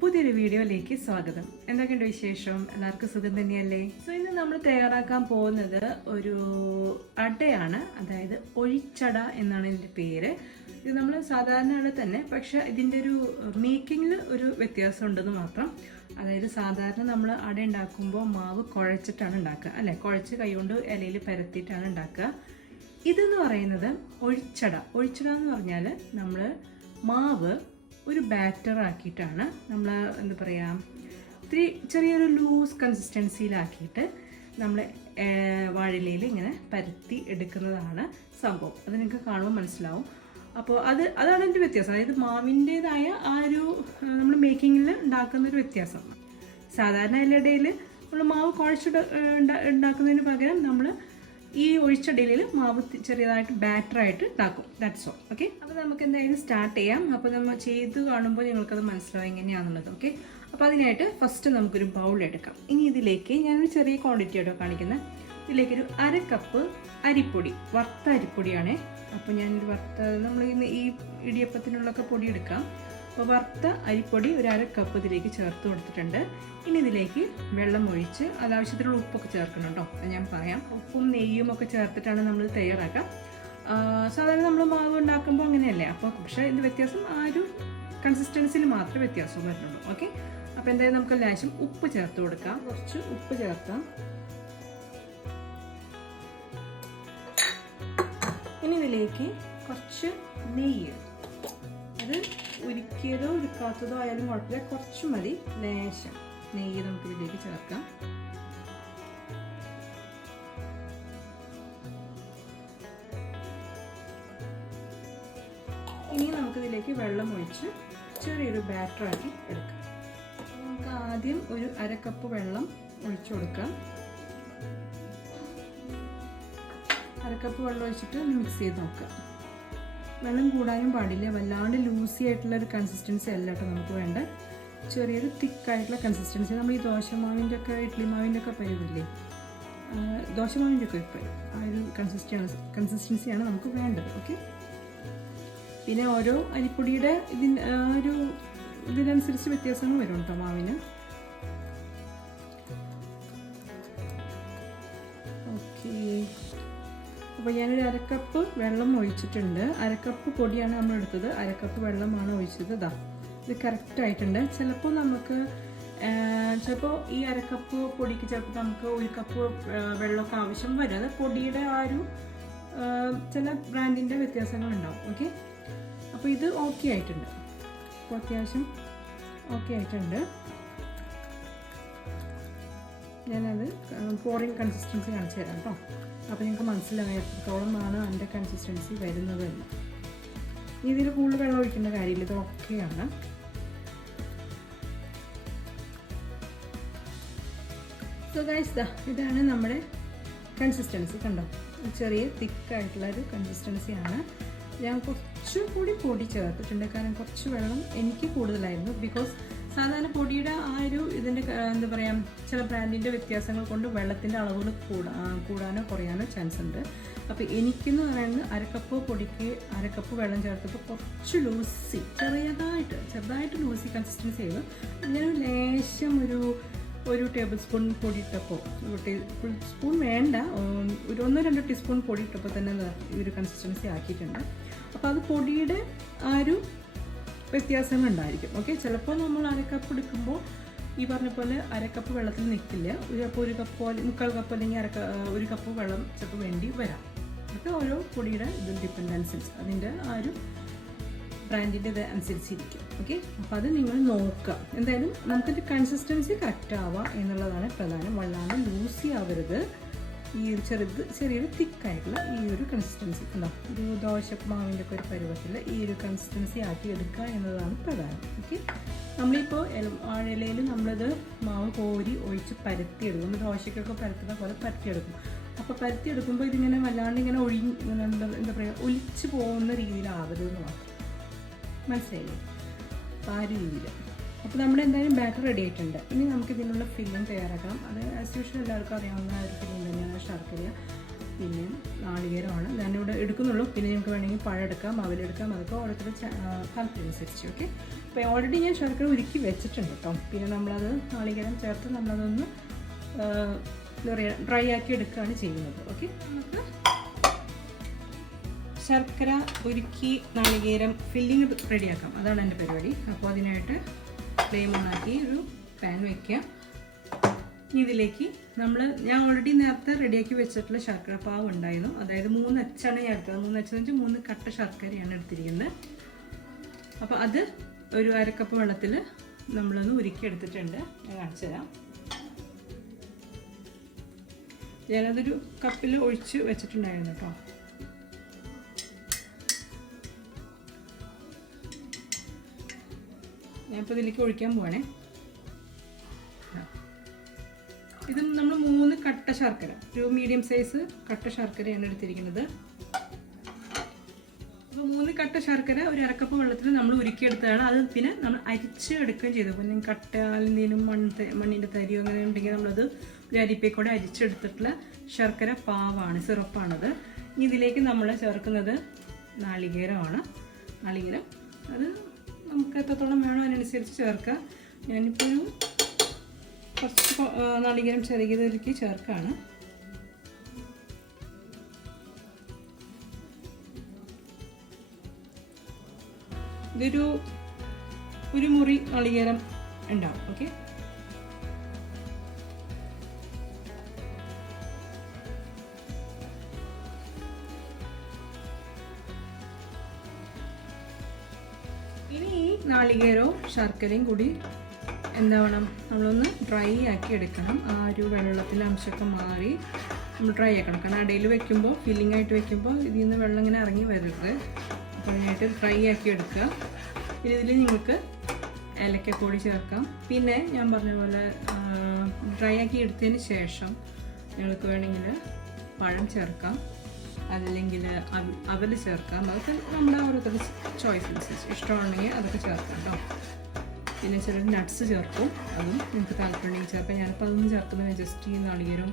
പുതിയൊരു വീഡിയോയിലേക്ക് സ്വാഗതം. എന്തൊക്കെയുണ്ട് വിശേഷം? എല്ലാവർക്കും സുഖം തന്നെയല്ലേ? സോ ഇന്ന് നമ്മൾ തയ്യാറാക്കാൻ പോകുന്നത് ഒരു അടയാണ്, അതായത് ഒഴിച്ചട എന്നാണ് ഇതിൻ്റെ പേര്. ഇത് നമ്മൾ സാധാരണ അട തന്നെ, പക്ഷെ ഇതിൻ്റെ ഒരു മേക്കിങ്ങിൽ ഒരു വ്യത്യാസം ഉണ്ടെന്ന് മാത്രം. അതായത് സാധാരണ നമ്മൾ അട ഉണ്ടാക്കുമ്പോൾ മാവ് കുഴച്ചിട്ടാണ് ഉണ്ടാക്കുക, അല്ലേ? കുഴച്ച് കൈകൊണ്ട് ഇലയിൽ പരത്തിയിട്ടാണ് ഉണ്ടാക്കുക. ഇതെന്ന് പറയുന്നത് ഒഴിച്ചട. ഒഴിച്ചട എന്ന് പറഞ്ഞാൽ നമ്മൾ മാവ് ഒരു ബാറ്റർ ആക്കിയിട്ടാണ് നമ്മൾ എന്താ പറയുക, ഇത്തിരി ചെറിയൊരു ലൂസ് കൺസിസ്റ്റൻസിയിലാക്കിയിട്ട് നമ്മൾ വാഴയിലയിൽ ഇങ്ങനെ പരത്തി എടുക്കുന്നതാണ് സംഭവം. അത് നിങ്ങൾക്ക് കാണുമ്പോൾ മനസ്സിലാവും. അപ്പോൾ അതാണ് എൻ്റെ വ്യത്യാസം. അതായത് മാവിൻ്റേതായ ആ ഒരു നമ്മൾ മേക്കിങ്ങിൽ ഉണ്ടാക്കുന്നൊരു വ്യത്യാസം. സാധാരണ എല്ലായിടയിൽ നമ്മൾ മാവ് കുഴച്ചിട്ട് ഉണ്ടാക്കുന്നതിന് പകരം നമ്മൾ ഈ ഒഴിച്ചടയിൽ മാവ് ചെറിയതായിട്ട് ബാറ്ററായിട്ട് ഉണ്ടാക്കും. That's all. ഓക്കെ, അപ്പോൾ നമുക്ക് എന്തായാലും സ്റ്റാർട്ട് ചെയ്യാം. അപ്പോൾ നമ്മൾ ചെയ്ത് കാണുമ്പോൾ ഞങ്ങൾക്കത് മനസ്സിലാവും എങ്ങനെയാണെന്നുള്ളത്. ഓക്കെ, അപ്പോൾ അതിനായിട്ട് ഫസ്റ്റ് നമുക്കൊരു ബൗൾ എടുക്കാം. ഇനി ഇതിലേക്ക് ഞാനൊരു ചെറിയ ക്വാണ്ടിറ്റി ആയിട്ടോ കാണിക്കുന്നത്. ഇതിലേക്കൊരു 1/2 കപ്പ് അരിപ്പൊടി, വറുത്ത അരിപ്പൊടിയാണ്. അപ്പോൾ ഞാനൊരു നമ്മൾ ഇന്ന് ഈ ഇടിയപ്പത്തിനുള്ളൊക്കെ പൊടി എടുക്കാം. അപ്പോൾ വറുത്ത അരിപ്പൊടി ഒരു 1/2 കപ്പ് ഇതിലേക്ക് ചേർത്ത് കൊടുത്തിട്ടുണ്ട്. ഇനി ഇതിലേക്ക് വെള്ളം ഒഴിച്ച് അതാവശ്യത്തിനുള്ള ഉപ്പൊക്കെ ചേർക്കണം കേട്ടോ. ഞാൻ പറയാം. ഉപ്പും നെയ്യും ഒക്കെ ചേർത്തിട്ടാണ് നമ്മൾ തയ്യാറാക്കുക. സാധാരണ നമ്മൾ മാവ് ഉണ്ടാക്കുമ്പോൾ അങ്ങനെയല്ലേ. അപ്പോൾ പക്ഷേ ഇതിൻ്റെ വ്യത്യാസം ആ ഒരു കൺസിസ്റ്റൻസിയിൽ മാത്രമേ വ്യത്യാസം വരുന്നുള്ളൂ. ഓക്കെ, അപ്പോൾ എന്തായാലും നമുക്ക് ലേശം ഉപ്പ് ചേർത്ത് കൊടുക്കാം. കുറച്ച് ഉപ്പ് ചേർക്കാം. ഇനി ഇതിലേക്ക് കുറച്ച് നെയ്യ്, അത് ഉരുക്കിയതോ ഉരുക്കാത്തതോ ആയാലും കുഴപ്പമില്ല, കുറച്ച് മതി. ലേശം നെയ്യ് നമുക്ക് ഇതിലേക്ക് ചേർക്കാം. ഇനി നമുക്കിതിലേക്ക് വെള്ളം ഒഴിച്ച് ചെറിയൊരു ബാറ്ററാക്കി എടുക്കാം. നമുക്ക് ആദ്യം ഒരു 1/2 കപ്പ് വെള്ളം ഒഴിച്ചു കൊടുക്കാം. 1/2 കപ്പ് വെള്ളം ഒഴിച്ചിട്ട് മിക്സ് ചെയ്ത് നോക്കാം. വെള്ളം കൂടാനും പാടില്ല, വല്ലാണ്ട് ലൂസി ആയിട്ടുള്ള ഒരു കൺസിസ്റ്റൻസി അല്ല കേട്ടോ നമുക്ക് വേണ്ട. ചെറിയൊരു തിക്കായിട്ടുള്ള കൺസിസ്റ്റൻസി. നമ്മൾ ഈ ദോശമാവിൻ്റെ ഒക്കെ ഇഡ്ലി മാവിൻ്റെ ഒക്കെ പരുവില്ലേ, ദോശമാവിൻ്റെ ഒക്കെ പരുവ്, ആ ഒരു കൺസിസ്റ്റൻസിയാണ് നമുക്ക് വേണ്ടത്. ഓക്കെ, പിന്നെ ഓരോ അരിപ്പൊടിയുടെ ഇതിനനുസരിച്ച് വ്യത്യാസങ്ങൾ വരും കേട്ടോ മാവിന്. ഓക്കെ, അപ്പോൾ ഞാനൊരു 1/2 കപ്പ് വെള്ളം ഒഴിച്ചിട്ടുണ്ട്. 1/2 കപ്പ് പൊടിയാണ് നമ്മൾ എടുത്തത്, 1/2 കപ്പ് വെള്ളമാണ് ഒഴിച്ചത്. ഇത് കറക്റ്റായിട്ടുണ്ട്. ചിലപ്പോൾ ഈ 1/2 കപ്പ് പൊടിക്ക് ചിലപ്പോൾ നമുക്ക് 1 കപ്പ് വെള്ളമൊക്കെ ആവശ്യം വരും. അത് പൊടിയുടെ ആ ഒരു ചില ബ്രാൻഡിൻ്റെ വ്യത്യാസങ്ങളുണ്ടാവും. ഓക്കെ, അപ്പോൾ ഇത് ഓക്കെ ആയിട്ടുണ്ട്. അപ്പോൾ അത്യാവശ്യം ഓക്കെ ആയിട്ടുണ്ട്. ഞാനത് പോറിങ് കൺസിസ്റ്റൻസി കാണിച്ചു തരാം കേട്ടോ. അപ്പോൾ നിങ്ങൾക്ക് മനസ്സിലാവും എത്രത്തോളമാണ് അതിൻ്റെ കൺസിസ്റ്റൻസി വരുന്നതെന്ന്. ഇതിൽ കൂടുതൽ വെള്ളം ഒഴിക്കേണ്ട കാര്യമില്ല, ഇത് ഓക്കെയാണ്. സോ ഗൈസ്, ഇതാണ് നമ്മുടെ കൺസിസ്റ്റൻസി. കണ്ടോ, ചെറിയ തിക്കായിട്ടുള്ള ഒരു കൺസിസ്റ്റൻസിയാണ്. ഞാൻ കുറച്ചുകൂടി പൊടി ചേർത്തിട്ടുണ്ട്, കാരണം കുറച്ച് വെള്ളം എനിക്ക് കൂടുതലായിരുന്നു. ബിക്കോസ് സാധാരണ പൊടിയുടെ ആ ഒരു ഇതിൻ്റെ എന്താ പറയുക, ചില ബ്രാൻഡിൻ്റെ വ്യത്യാസങ്ങൾ കൊണ്ട് വെള്ളത്തിൻ്റെ അളവുകൾ കൂടാനോ കുറയാനോ ചാൻസ് ഉണ്ട്. അപ്പോൾ എനിക്കെന്ന് പറയുന്നത് 1/2 കപ്പ് പൊടിക്ക് 1/2 കപ്പ് വെള്ളം ചേർത്തപ്പോൾ കുറച്ച് ലൂസി, ചെറുതായിട്ട് ലൂസി കൺസിസ്റ്റൻസി ആയിരുന്നു. ഞാൻ ലേശം ഒരു ടേബിൾ സ്പൂൺ പൊടി ഇട്ടപ്പോൾ, സ്പൂൺ വേണ്ട, ഒരു 1-2 ടീസ്പൂൺ പൊടി ഇട്ടപ്പോൾ തന്നെ ഈ ഒരു കൺസിസ്റ്റൻസി ആക്കിയിട്ടുണ്ട്. അപ്പോൾ അത് പൊടിയുടെ ആ ഒരു വ്യത്യാസങ്ങളുണ്ടായിരിക്കും. ഓക്കെ, ചിലപ്പോൾ നമ്മൾ 1/2 കപ്പ് എടുക്കുമ്പോൾ ഈ പറഞ്ഞ പോലെ 1/2 കപ്പ് വെള്ളത്തിൽ നിൽക്കില്ല. ചിലപ്പോൾ 1 കപ്പ് 1/4 കപ്പ് അല്ലെങ്കിൽ 1 കപ്പ് വെള്ളം ചിലപ്പോൾ വേണ്ടി വരാം. അതൊക്കെ ഓരോ പൊടിയുടെ ഇതിൽ ഡിപ്പെൻഡ് അനുസരിച്ച്, അതിൻ്റെ ആ ഒരു ബ്രാൻഡിൻ്റെ ഇത് അനുസരിച്ചിരിക്കും. ഓക്കെ, അപ്പോൾ അത് നിങ്ങൾ നോക്കുക. എന്തായാലും നമുക്കിൻ്റെ കൺസിസ്റ്റൻസി കറക്റ്റ് ആവുക എന്നുള്ളതാണ് പ്രധാനം. വല്ലാണ്ട് ലൂസി ആവരുത്. ഈ ചെറിയൊരു തിക്കായിട്ടുള്ള ഈ ഒരു കൺസിസ്റ്റൻസി ഉണ്ടാവും. ഒരു ദോശമാവിൻ്റെ ഒക്കെ ഒരു പരുവത്തിൽ ഈ ഒരു കൺസിസ്റ്റൻസി ആക്കി എടുക്കുക എന്നതാണ് പ്രധാനം. ഓക്കെ, നമ്മളിപ്പോൾ വാഴയിലയിൽ നമ്മളിത് മാവ് കോരി ഒഴിച്ച് പരത്തിയെടുക്കും. ദോശയ്ക്കൊക്കെ പരത്തുന്ന പോലെ പരത്തിയെടുക്കും. അപ്പോൾ പരത്തിയെടുക്കുമ്പോൾ ഇതിങ്ങനെ വല്ലാണ്ട് ഇങ്ങനെ എന്താ പറയുക, ഒലിച്ച് പോകുന്ന രീതിയിലാവരുതെന്ന് മാത്രം. മനസ്സിലായില്ലേ? അപ്പോൾ ആ രീതിയിൽ. അപ്പോൾ നമ്മുടെ എന്തായാലും ബാറ്റർ റെഡി ആയിട്ടുണ്ട്. ഇനി നമുക്ക് ഇതിനുള്ള ഫില്ലിങ് തയ്യാറാക്കാം. അത് ആസ് യൂഷ്വൽ എല്ലാവർക്കും അറിയാവുന്ന ഒരു ഫില്ലിങ് തന്നെയാണ് ശർക്കര. പിന്നെ നാളികേരമാണ് ഞാനിവിടെ എടുക്കുന്നുള്ളൂ. പിന്നെ നമുക്ക് വേണമെങ്കിൽ പഴം എടുക്കാം, അവലെടുക്കാം, അതൊക്കെ ഓരോരുത്തരുടെ താല്പര്യമനുസരിച്ച്. ഓക്കെ, അപ്പോൾ ഓൾറെഡി ഞാൻ ശർക്കര ഉരുക്കി വെച്ചിട്ടുണ്ട് കേട്ടോ. പിന്നെ നമ്മളത് നാളികേരം ചേർത്ത് നമ്മളതൊന്ന് എന്താ പറയുക ഡ്രൈ ആക്കി എടുക്കുകയാണ് ചെയ്യുന്നത്. ഓക്കെ, നമുക്ക് ശർക്കര ഉരുക്കി നാളികേരം ഫില്ലിങ് റെഡിയാക്കാം. അതാണ് എൻ്റെ പരിപാടി. അപ്പോൾ അതിനായിട്ട് ഫ്ലെയിം ഓണാക്കി ഒരു പാൻ വയ്ക്കുക. ഇതിലേക്ക് ഞാൻ ഓൾറെഡി നേരത്തെ റെഡിയാക്കി വെച്ചിട്ടുള്ള ശർക്കര പാവ് ഉണ്ടായിരുന്നു. അതായത് 3 അച്ചാണ് ഞാൻ എടുത്തത്. 3 അച്ചെന്ന് വെച്ചാൽ 3 കട്ട ശർക്കരയാണ് എടുത്തിരിക്കുന്നത്. അപ്പോൾ അത് ഒരു 1/2 കപ്പ് വെള്ളത്തിൽ നമ്മളൊന്ന് ഉരുക്കി എടുത്തിട്ടുണ്ട്. ഞാൻ കാണിച്ചു തരാം. ഞാനതൊരു കപ്പിൽ ഒഴിച്ച് വെച്ചിട്ടുണ്ടായിരുന്നു കേട്ടോ. ഞാനിപ്പോൾ ഇതിലേക്ക് ഒഴിക്കാൻ പോവാണേ. ഇത് നമ്മൾ 3 കട്ട ശർക്കര, ഒരു മീഡിയം സൈസ് കട്ട ശർക്കരയാണ് എടുത്തിരിക്കുന്നത്. അപ്പോൾ 3 കട്ട ശർക്കര ഒരു 1/2 കപ്പ് വെള്ളത്തിൽ നമ്മൾ ഉരുക്കിയെടുത്തതാണ്. അത് പിന്നെ നമ്മൾ അരിച്ച് എടുക്കുകയും ചെയ്തു. പിന്നെ കട്ടയാലെന്തെങ്കിലും മണ്ണിൻ്റെ തരിയോ അങ്ങനെ ഉണ്ടെങ്കിൽ നമ്മളത് ഒരു അരിപ്പേക്കൂടെ അരിച്ചെടുത്തിട്ടുള്ള ശർക്കര പാവാണ്, സിറപ്പാണത്. ഇതിലേക്ക് നമ്മൾ ചേർക്കുന്നത് നാളികേരമാണ്. നാളികേരം അത് നമുക്ക് എത്രത്തോളം വേണോ അതിനനുസരിച്ച് ചേർക്കാം. ഞാനിപ്പോൾ ഒരു കുറച്ച് നാളികേരം ചെറുകിയതിലേക്ക് ചേർക്കാണ്. ഒരു മുറി നാളികേരം ഉണ്ടാവും. ഓക്കെ, ഇനി ഈ നാളികേരവും ശർക്കരയും കൂടി എന്താവണം, നമ്മളൊന്ന് ഡ്രൈ ആക്കി എടുക്കണം. ആ ഒരു വെള്ളത്തിൻ്റെ അംശമൊക്കെ മാറി നമ്മൾ ഡ്രൈ ആക്കണം. കാരണം ഇടയിൽ വെക്കുമ്പോൾ ഫില്ലിംഗ് ആയിട്ട് വെക്കുമ്പോൾ ഇതിൽ നിന്ന് വെള്ളം ഇങ്ങനെ ഇറങ്ങി വരരുത്. അപ്പോൾ അതിനായിട്ട് ഡ്രൈ ആക്കി എടുക്കുക. പിന്നെ ഇതിൽ നിങ്ങൾക്ക് ഏലക്കപ്പൊടി ചേർക്കാം. പിന്നെ ഞാൻ പറഞ്ഞ പോലെ ഡ്രൈ ആക്കി എടുത്തതിന് ശേഷം നിങ്ങൾക്ക് വേണമെങ്കിൽ പഴം ചേർക്കാം, അല്ലെങ്കിൽ അവൽ ചേർക്കാം. അതൊക്കെ നമ്മുടെ ഓരോരുത്തരുടെ ചോയ്സ് അനുസരിച്ച് ഇഷ്ടമുണ്ടെങ്കിൽ അതൊക്കെ ചേർക്കാം കേട്ടോ. പിന്നെ ചിലർ നട്ട്സ് ചേർക്കും, അതും നിങ്ങൾക്ക് താല്പര്യമുണ്ടെങ്കിൽ ചേർക്കാം. ഞാനിപ്പോൾ അതൊന്നും ചേർക്കുന്നത് ജസ്റ്റ് ഈ നാളികേരവും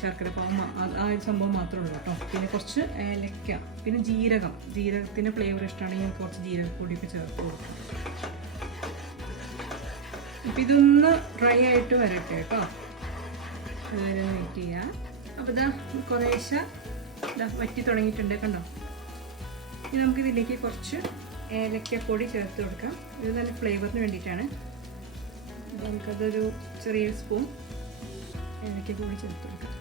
ശർക്കര പാവും ആ സംഭവം മാത്രമേ ഉള്ളൂ കേട്ടോ. പിന്നെ കുറച്ച് ഏലക്ക, പിന്നെ ജീരകത്തിൻ്റെ ഫ്ലേവർ ഇഷ്ടമാണെങ്കിൽ കുറച്ച് ജീരകപ്പൊടിയൊക്കെ ചേർത്ത് കൊടുക്കും. അപ്പം ഇതൊന്ന് ഡ്രൈ ആയിട്ട് വരട്ടെ കേട്ടോ, അതുവരെ വെയിറ്റ് ചെയ്യുക. അപ്പോൾ ഇതാ കുറേശ്ശെ വറ്റി തുടങ്ങിയിട്ടുണ്ട് കണ്ടോ. ഇനി നമുക്കിതിലേക്ക് കുറച്ച് ഏലക്കപ്പൊടി ചേർത്ത് കൊടുക്കാം. ഇത് നല്ല ഫ്ലേവറിന് വേണ്ടിയിട്ടാണ്. നമുക്കതൊരു ചെറിയ സ്പൂൺ ഏലക്കപ്പൊടി ചേർത്ത് കൊടുക്കാം.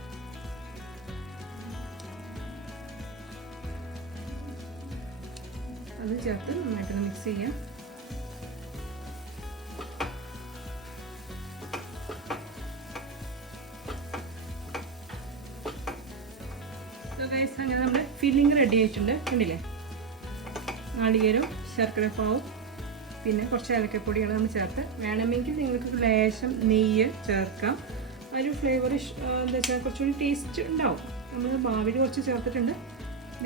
അത് ചേർത്ത് നന്നായിട്ടൊന്ന് മിക്സ് ചെയ്യാം. അങ്ങനെ നമ്മുടെ ഫില്ലിങ് റെഡി ആയിട്ടുണ്ട്. കണ്ടില്ലേ, നാളികേരം ശർക്കരപ്പാവും പിന്നെ കുറച്ച് ഏലക്കപ്പൊടിയാണ് നമ്മൾ ചേർത്ത്. വേണമെങ്കിൽ നിങ്ങൾക്ക് ലേശം നെയ്യ് ചേർക്കാം. ആ ഒരു ഫ്ലേവർ എന്താ വെച്ചാൽ കുറച്ചുകൂടി ടേസ്റ്റ് ഉണ്ടാവും. നമ്മൾ ഭാവിയിൽ കുറച്ച് ചേർത്തിട്ടുണ്ട്.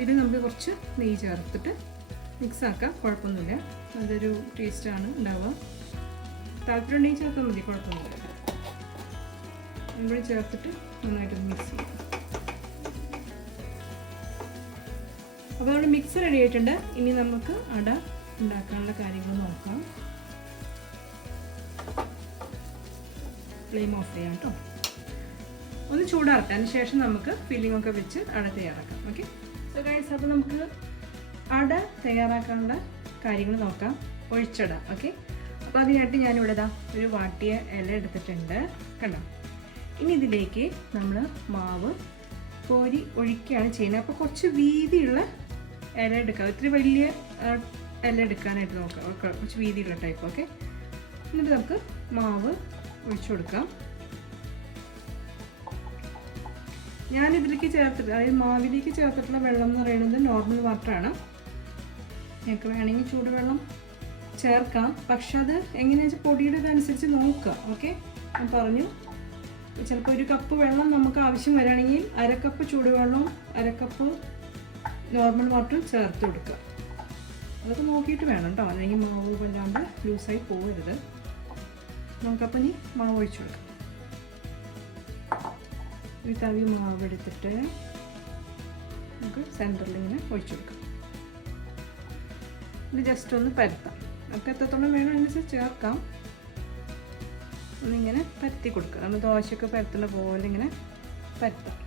ഇതിൽ നമുക്ക് കുറച്ച് നെയ്യ് ചേർത്തിട്ട് മിക്സ് ആക്കാം, കുഴപ്പമൊന്നുമില്ല. അതൊരു ടേസ്റ്റാണ് ഉണ്ടാവുക. താല്പര്യം ഉണ്ടെങ്കിൽ ചേർത്താൽ മതി, കുഴപ്പമൊന്നുമില്ല. അതുകൂടി ചേർത്തിട്ട് നന്നായിട്ട് മിക്സ് ചെയ്യാം. അപ്പോൾ നമ്മുടെ മിക്സ് റെഡി ആയിട്ടുണ്ട്. ഇനി നമുക്ക് അട ഉണ്ടാക്കാനുള്ള കാര്യങ്ങൾ നോക്കാം. ഫ്ലെയിം ഓഫ് ചെയ്യാം കേട്ടോ. ഒന്ന് ചൂടാറട്ടെ, അതിന് ശേഷം നമുക്ക് ഫില്ലിംഗ് ഒക്കെ വെച്ച് അട തയ്യാറാക്കാം. ഓക്കെ, സോ ഗൈസ്, അപ്പോൾ നമുക്ക് അട തയ്യാറാക്കാനുള്ള കാര്യങ്ങൾ നോക്കാം. ഒഴിച്ചട. ഓക്കെ, അപ്പോൾ അതിനായിട്ട് ഞാനിവിടെ ഒരു വാട്ടിയ ഇല എടുത്തിട്ടുണ്ട് കണ്ടോ. ഇനി ഇതിലേക്ക് നമ്മൾ മാവ് കോരി ഒഴിക്കുകയാണ് ചെയ്യുന്നത്. അപ്പോൾ കുറച്ച് വീതിയുള്ള ഇല എടുക്കാം. ഇത്തിരി വലിയ ഇല എടുക്കാനായിട്ട് നോക്കാം, കുറച്ച് വീതിയുള്ള ടൈപ്പ്. ഓക്കെ, എന്നിട്ട് നമുക്ക് മാവ് ഒഴിച്ചു കൊടുക്കാം. ഞാനിതിലേക്ക് ചേർത്തിട്ട്, അതായത് മാവിലേക്ക് ചേർത്തിട്ടുള്ള വെള്ളം എന്ന് പറയുന്നത് നോർമൽ വാട്ടറാണ്. ഞങ്ങൾക്ക് വേണമെങ്കിൽ ചൂടുവെള്ളം ചേർക്കാം, പക്ഷെ അത് എങ്ങനെയാണെന്ന് വെച്ചാൽ പൊടിയുടെ ഇതനുസരിച്ച് നോക്കുക. ഓക്കെ, ഞാൻ പറഞ്ഞു, ചിലപ്പോൾ 1 കപ്പ് വെള്ളം നമുക്ക് ആവശ്യം വരികയാണെങ്കിൽ 1/2 കപ്പ് ചൂടുവെള്ളവും 1/2 കപ്പ് നോർമൽ വാട്ടറും ചേർത്ത് കൊടുക്കുക. അതൊക്കെ നോക്കിയിട്ട് വേണം കേട്ടോ, അല്ലെങ്കിൽ മാവ് വല്ലാണ്ട് ലൂസായി പോകരുത്. നമുക്കപ്പോൾ ഇനി മാവ് ഒഴിച്ചു കൊടുക്കാം. ഒരു തവി മാവ് എടുത്തിട്ട് നമുക്ക് സെൻറ്ററിൽ ഇങ്ങനെ ഒഴിച്ചു കൊടുക്കാം. ഇത് ജസ്റ്റ് ഒന്ന് പരത്താം. നമുക്ക് എത്രത്തോളം വേണം അനുസരിച്ച് ചേർക്കാം. ഒന്നിങ്ങനെ പരത്തി കൊടുക്കുക. നമ്മൾ ദോശയൊക്കെ പരത്തുന്ന പോലെ ഇങ്ങനെ പരത്താം.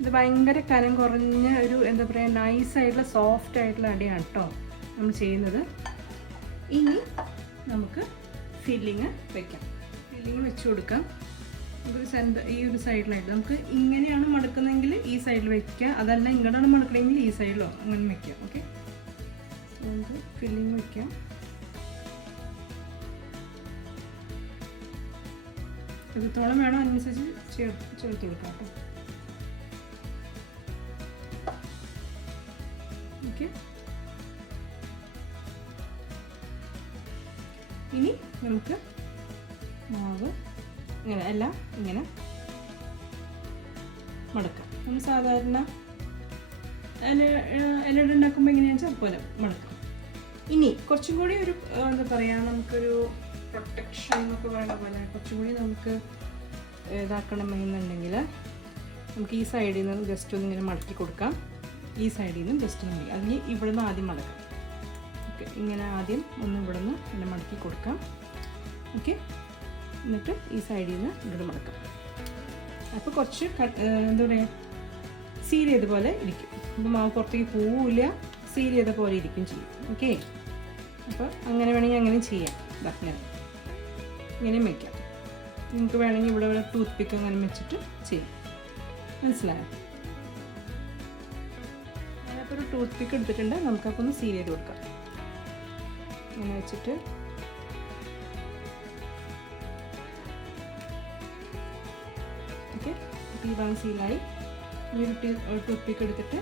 ഇത് ഭയങ്കര കനം കുറഞ്ഞ ഒരു എന്താ പറയുക നൈസായിട്ടുള്ള സോഫ്റ്റ് ആയിട്ടുള്ള അടയാണ് കേട്ടോ നമ്മൾ ചെയ്യുന്നത്. ഇനി നമുക്ക് ഫില്ലിങ് വെക്കാം. ഫില്ലിങ് വെച്ച് കൊടുക്കാം. നമുക്കൊരു ഈ ഒരു സൈഡിലായിട്ട് നമുക്ക് ഇങ്ങനെയാണ് മടക്കുന്നതെങ്കിൽ ഈ സൈഡിൽ വെക്കുക. അതല്ല ഇങ്ങോട്ടാണ് മടക്കണമെങ്കിൽ ഈ സൈഡിലോ അങ്ങനെ വെക്കാം. ഓക്കെ, നമുക്ക് ഫില്ലിങ് വെക്കാം. എത്രത്തോളം വേണോ അതിനനുസരിച്ച് ചേർത്ത് കൊടുക്കാം കേട്ടോ. ഓക്കെ, ഇനി നമുക്ക് മാവ് ഇങ്ങനെ എല്ലാം ഇങ്ങനെ മടക്കാം. നമ്മൾ സാധാരണ ഇല ഉണ്ടാക്കുമ്പോൾ എങ്ങനെയാണെന്ന് വെച്ചാൽ അതുപോലെ മടക്കാം. ഇനി കുറച്ചും കൂടി ഒരു എന്താ പറയുക നമുക്കൊരു പ്രൊട്ടക്ഷൻ എന്നൊക്കെ പറയുന്ന പോലെ കുറച്ചും കൂടി നമുക്ക് ഇതാക്കണമെന്നുണ്ടെങ്കിൽ നമുക്ക് ഈ സൈഡിൽ നിന്ന് ജസ്റ്റ് ഒന്ന് ഇങ്ങനെ മടക്കി കൊടുക്കാം. ഈ സൈഡിൽ നിന്ന് ജസ്റ്റ് ഒന്ന് മടക്കി, അതിന് ഇവിടെ നിന്ന് ആദ്യം മടക്കാം. ഓക്കെ, ഇങ്ങനെ ആദ്യം ഒന്ന് ഇവിടെ നിന്ന് ഇങ്ങനെ മടക്കി കൊടുക്കാം. ഓക്കെ, എന്നിട്ട് ഈ സൈഡിൽ നിന്ന് ഇങ്ങോട്ട് മടക്കാം. അപ്പോൾ കുറച്ച് എന്താ പറയുക സീൽ ചെയ്ത പോലെ ഇരിക്കും. അപ്പോൾ മാവ് പുറത്തേക്ക് പോവില്ല, സീൽ ചെയ്ത പോലെ ഇരിക്കും ചെയ്യും. ഓക്കെ, അപ്പോൾ അങ്ങനെ വേണമെങ്കിൽ അങ്ങനെ ചെയ്യാം. ഇങ്ങനെയും വയ്ക്കാം. നിങ്ങൾക്ക് വേണമെങ്കിൽ ഇവിടെ ടൂത്ത് പിക്ക് അങ്ങനെ വെച്ചിട്ട് ചെയ്യാം. മനസ്സിലായോ? ഞാനപ്പോൾ ഒരു ടൂത്ത് പിക്ക് എടുത്തിട്ടുണ്ട്. നമുക്കപ്പോൾ ഒന്ന് സീൽ ചെയ്ത് കൊടുക്കാം. ഇങ്ങനെ വെച്ചിട്ട് ഓക്കെ, ഈ ഭാഗം സീലായി. ഈ ഒരു ടൂത്ത് പിക്ക് എടുത്തിട്ട്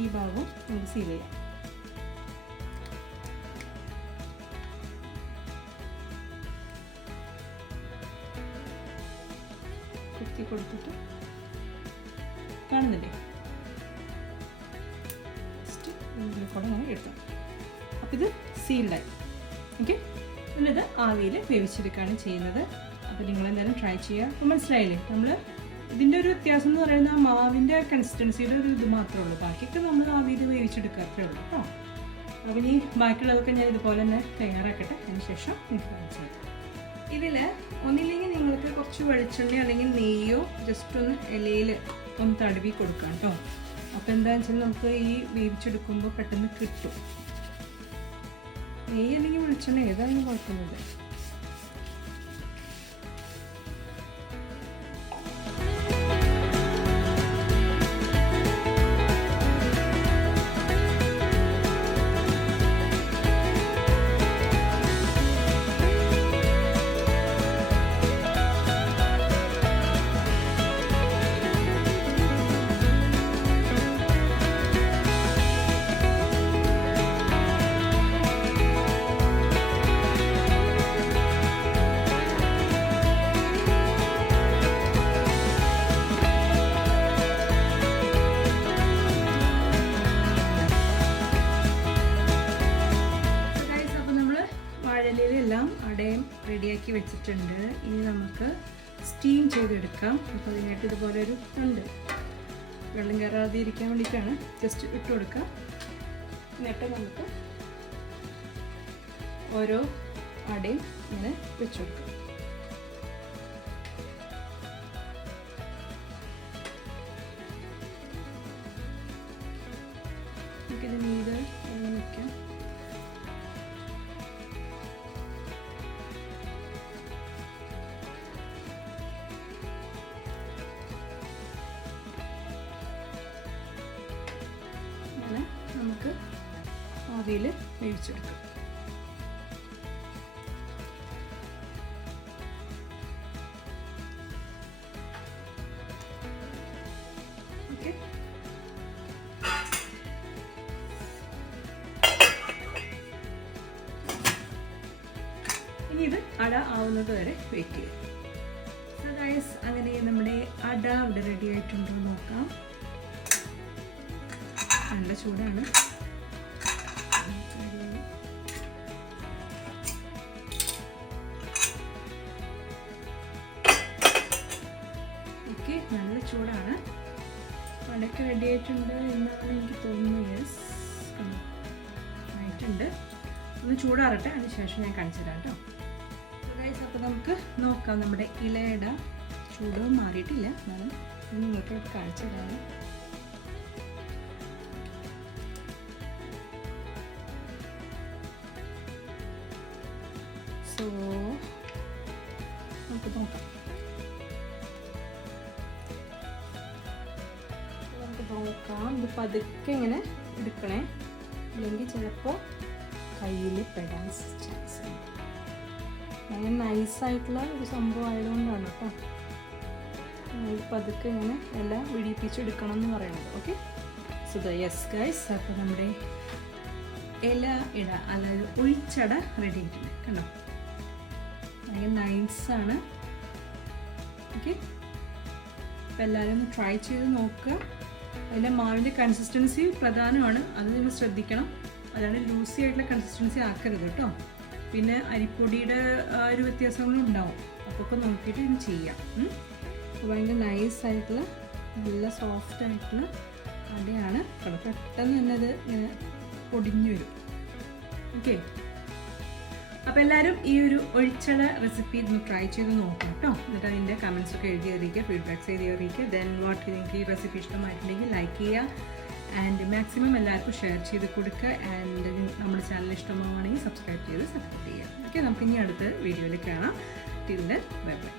ഈ ഭാഗവും നമുക്ക് സീൽ ചെയ്യാം. കുത്തി കൊടുത്തിട്ട് കാണുന്നില്ലേ, ജസ്റ്റ് ഇതിൽ കൂടെ അങ്ങനെ എടുക്കാം. അപ്പം ഇത് സീൽഡായി. ഓക്കെ, എന്നിട്ട് ആവിയിൽ വേവിച്ചെടുക്കുകയാണ് ചെയ്യുന്നത്. അപ്പോൾ നിങ്ങളെന്തായാലും ട്രൈ ചെയ്യുക. അപ്പോൾ മനസ്സിലായില്ലേ, നമ്മൾ ഇതിൻ്റെ ഒരു വ്യത്യാസം എന്ന് പറയുന്നത് ആ മാവിൻ്റെ കൺസിസ്റ്റൻസിയുടെ ഒരു ഇത് മാത്രമേ ഉള്ളൂ. ബാക്കിയൊക്കെ നമ്മൾ ആവിയിൽ വേവിച്ചെടുക്കുക അത്രേ ഉള്ളൂ കേട്ടോ. അപ്പോൾ ഇനി ബാക്കിയുള്ളതൊക്കെ ഞാൻ ഇതുപോലെ തന്നെ തയ്യാറാക്കട്ടെ. അതിന് ശേഷം നിങ്ങൾക്ക് കാണിച്ചു തരാം. ഇതിൽ ഒന്നില്ലെങ്കിൽ നിങ്ങൾക്ക് കുറച്ച് വെളിച്ചെണ്ണ അല്ലെങ്കിൽ നെയ്യോ ജസ്റ്റ് ഒന്ന് ഇലയിൽ ഒന്ന് തടവി കൊടുക്കാം കേട്ടോ. അപ്പോൾ എന്താണെന്ന് വെച്ചാൽ നമുക്ക് ഈ വേവിച്ചെടുക്കുമ്പോൾ പെട്ടെന്ന് കിട്ടും. നെയ്യ് അല്ലെങ്കിൽ വെളിച്ചെണ്ണ ഏതായാലും കുഴപ്പമൊന്നുമില്ല. എല്ലാം അടയും റെഡിയാക്കി വെച്ചിട്ടുണ്ട്. ഇനി നമുക്ക് സ്റ്റീം ചെയ്തെടുക്കാം. അപ്പോൾ അതിനായിട്ട് ഇതുപോലെ ഒരു ഉണ്ട്, വെള്ളം കയറാതെ ഇരിക്കാൻ വേണ്ടിയിട്ടാണ്. ജസ്റ്റ് ഇട്ട് കൊടുക്കാം. എന്നിട്ട് നമുക്ക് ഓരോ അടയും ഇങ്ങനെ വെച്ച് കൊടുക്കാം. നമുക്കിത് മീതെ വയ്ക്കാം. നമുക്ക് ആവിയിൽ വേവിച്ചെടുക്കാം. ഓക്കെ, ഇനി ഇത് അട ആവുന്നത് വരെ വെയിറ്റ് ചെയ്യാം. സോ ഗൈസ്, അങ്ങനെ നമ്മുടെ അട ഇവിടെ റെഡി ആയിട്ടുണ്ടോ നോക്കാം. നല്ല ചൂടാണ്. അടയ്ക്ക് റെഡി ആയിട്ടുണ്ട് എന്നാണ് എനിക്ക് തോന്നുന്നത്. യെസ്, ആയിട്ടുണ്ട്. ഒന്ന് ചൂടാറട്ടെ, അതിന് ശേഷം ഞാൻ കാണിച്ചു തരാം കേട്ടോ. ഗൈസ്, അപ്പോൾ നമുക്ക് നോക്കാം. നമ്മുടെ ഇലയുടെ ചൂട് മാറിയിട്ടില്ല, എന്നാലും നിങ്ങൾക്ക് കാണിച്ചു തരാം. സോ നമുക്ക് നോക്കാം. ഇത് പതുക്കെ ഇങ്ങനെ എടുക്കണേ, അല്ലെങ്കിൽ ചിലപ്പോൾ കയ്യിൽ പെടാൻ ചാൻസ് ഉണ്ട്. അങ്ങനെ നൈസായിട്ടുള്ള ഒരു സംഭവം ആയതുകൊണ്ടാണ് കേട്ടോ പതുക്കെ ഇങ്ങനെ എല്ലാം വിടിപ്പിച്ചെടുക്കണം എന്ന് പറയുന്നത്. ഓക്കെ, സോ യെസ് ഗൈസ്, അപ്പോൾ നമ്മുടെ ഇല അതായത് ഒഴിച്ചട റെഡി ആയിട്ടുണ്ട്. കണ്ടോ, ഭയങ്കര നൈസാണ്. ഓക്കെ, അപ്പോൾ എല്ലാവരും ഒന്ന് ട്രൈ ചെയ്ത് നോക്കുക. അതിൻ്റെ മാവിൻ്റെ കൺസിസ്റ്റൻസി പ്രധാനമാണ്, അത് നിങ്ങൾ ശ്രദ്ധിക്കണം. അതാണ് ലൂസി ആയിട്ടുള്ള കൺസിസ്റ്റൻസി ആക്കരുത് കേട്ടോ. പിന്നെ അരിപ്പൊടിയുടെ ഒരു വ്യത്യാസങ്ങളും ഉണ്ടാവും, അപ്പോൾ ഒക്കെ നോക്കിയിട്ട് ഇത് ചെയ്യാം. ഭയങ്കര നൈസായിട്ടുള്ള നല്ല സോഫ്റ്റ് ആയിട്ടുള്ള അടയാണ്. പെട്ടെന്ന് തന്നെ അത് ഇങ്ങനെ പൊടിഞ്ഞു വരും. ഓക്കെ, അപ്പോൾ എല്ലാവരും ഈ ഒരു ഒഴിച്ചട റെസിപ്പി ഒന്ന് ട്രൈ ചെയ്ത് നോക്കാം കേട്ടോ. എന്നിട്ട് അതിൻ്റെ കമൻസ് ഒക്കെ എഴുതി അറിയിക്കുക, ഫീഡ്ബാക്ക്സ് എഴുതി അറിയിക്കുക. ദെൻ വാട്ട് നിങ്ങൾക്ക് ഈ റെസിപ്പി ഇഷ്ടമായിട്ടുണ്ടെങ്കിൽ ലൈക്ക് ചെയ്യുക ആൻഡ് മാക്സിമം എല്ലാവർക്കും ഷെയർ ചെയ്ത് കൊടുക്കുക. ആൻഡ് നമ്മുടെ ചാനൽ ഇഷ്ടമാണെങ്കിൽ സബ്സ്ക്രൈബ് ചെയ്ത് സപ്പോർട്ട് ചെയ്യുക. ഓക്കെ, നമുക്ക് ഇനി അടുത്ത വീഡിയോയിൽ കാണാം. Till then bye bye.